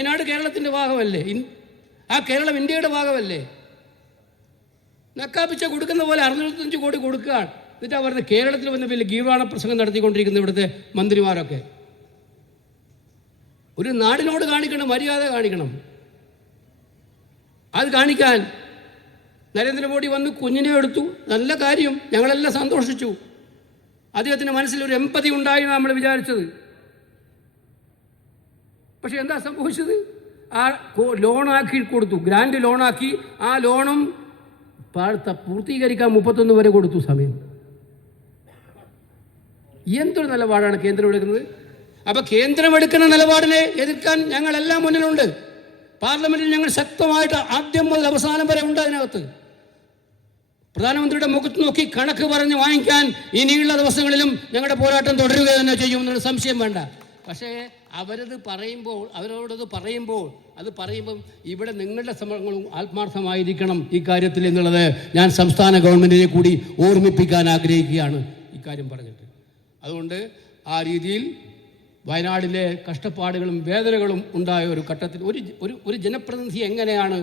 വയനാട് കേരളത്തിൻ്റെ ഭാഗമല്ലേ? ആ കേരളം ഇന്ത്യയുടെ ഭാഗമല്ലേ? നക്കാപ്പിച്ച കൊടുക്കുന്ന പോലെ 625 കോടി കൊടുക്കുകയാണ്. എന്നിട്ട് അവരുടെ കേരളത്തിൽ വന്ന് വലിയ ഗീർവാണ പ്രസംഗം നടത്തിക്കൊണ്ടിരിക്കുന്ന ഇവിടുത്തെ മന്ത്രിമാരൊക്കെ. ഒരു നാടിനോട് കാണിക്കണം, മര്യാദ കാണിക്കണം. അത് കാണിക്കാൻ നരേന്ദ്രമോദി വന്ന് കുഞ്ഞിനെ എടുത്തു. നല്ല കാര്യം, ഞങ്ങളെല്ലാം സന്തോഷിച്ചു. അദ്ദേഹത്തിൻ്റെ മനസ്സിലൊരു എമ്പതി ഉണ്ടായി നമ്മൾ വിചാരിച്ചത്. പക്ഷെ എന്താ സംഭവിച്ചത്? ആ ലോണാക്കി കൊടുത്തു, ഗ്രാൻഡ് ലോണാക്കി. ആ ലോണും പൂർത്തീകരിക്കാൻ 31 വരെ കൊടുത്തു സമയം. എന്തൊരു നിലപാടാണ് കേന്ദ്രം എടുക്കുന്നത്? അപ്പോൾ കേന്ദ്രം എടുക്കുന്ന നിലപാടിനെ എതിർക്കാൻ ഞങ്ങളെല്ലാം മുന്നിലുണ്ട്. പാർലമെൻറ്റിൽ ഞങ്ങൾ ശക്തമായിട്ട് ആദ്യം മുതൽ അവസാനം വരെ ഉണ്ട്. അതിനകത്ത് പ്രധാനമന്ത്രിയുടെ മുഖത്ത് നോക്കി കണക്ക് പറഞ്ഞ് വാങ്ങിക്കാൻ ഇനിയുള്ള ദിവസങ്ങളിലും ഞങ്ങളുടെ പോരാട്ടം തുടരുക തന്നെ ചെയ്യുമെന്നുള്ള സംശയം വേണ്ട. പക്ഷേ അവരത് പറയുമ്പോൾ, അവരോടത് പറയുമ്പോൾ ഇവിടെ നിങ്ങളുടെ ശ്രമങ്ങളും ആത്മാർത്ഥമായിരിക്കണം ഇക്കാര്യത്തിൽ എന്നുള്ളത് ഞാൻ സംസ്ഥാന ഗവൺമെൻറ്റിനെ കൂടി ഓർമ്മിപ്പിക്കാൻ ആഗ്രഹിക്കുകയാണ് ഇക്കാര്യം പറഞ്ഞിട്ട്. അതുകൊണ്ട് ആ രീതിയിൽ വയനാടിലെ കഷ്ടപ്പാടുകളും വേദനകളും ഉണ്ടായ ഒരു ഘട്ടത്തിൽ ഒരു ജനപ്രതിനിധി എങ്ങനെയാണ്